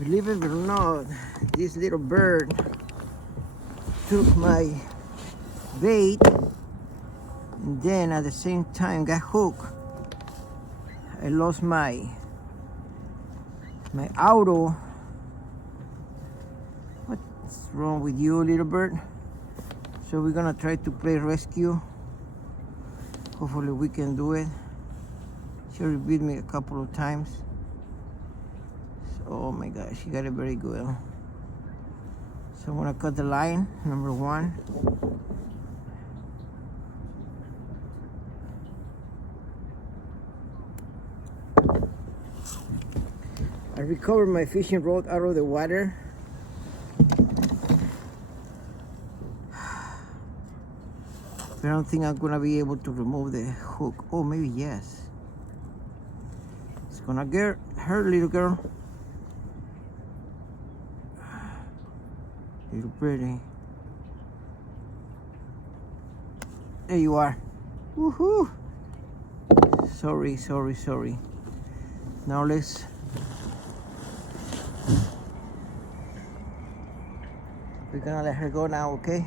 Believe it or not, this little bird took my bait and then at the same time got hooked. I lost my auto. What's wrong with you, little bird? So we're gonna try to play rescue. Hopefully we can do it. She already beat me a couple of times. So, oh my gosh, she got it very good. So I'm gonna cut the line, number one. I recovered my fishing rod out of the water. But I don't think I'm gonna be able to remove the hook. Oh, maybe yes. It's gonna get hurt, little girl. Little pretty. There you are. Woohoo! Sorry, sorry, sorry. Now let's. We're gonna let her go now, okay?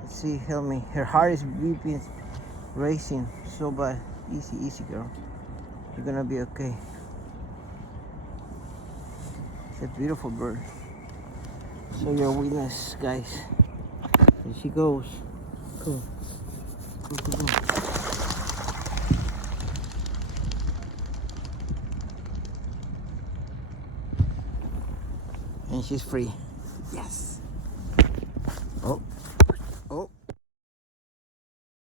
Let's see, help me. Her heart is beeping, racing so bad. Easy, easy, girl. You're gonna be okay. It's a beautiful bird. So you're a witness, guys. There she goes. Go. Go, go, go. And she's free. Yes.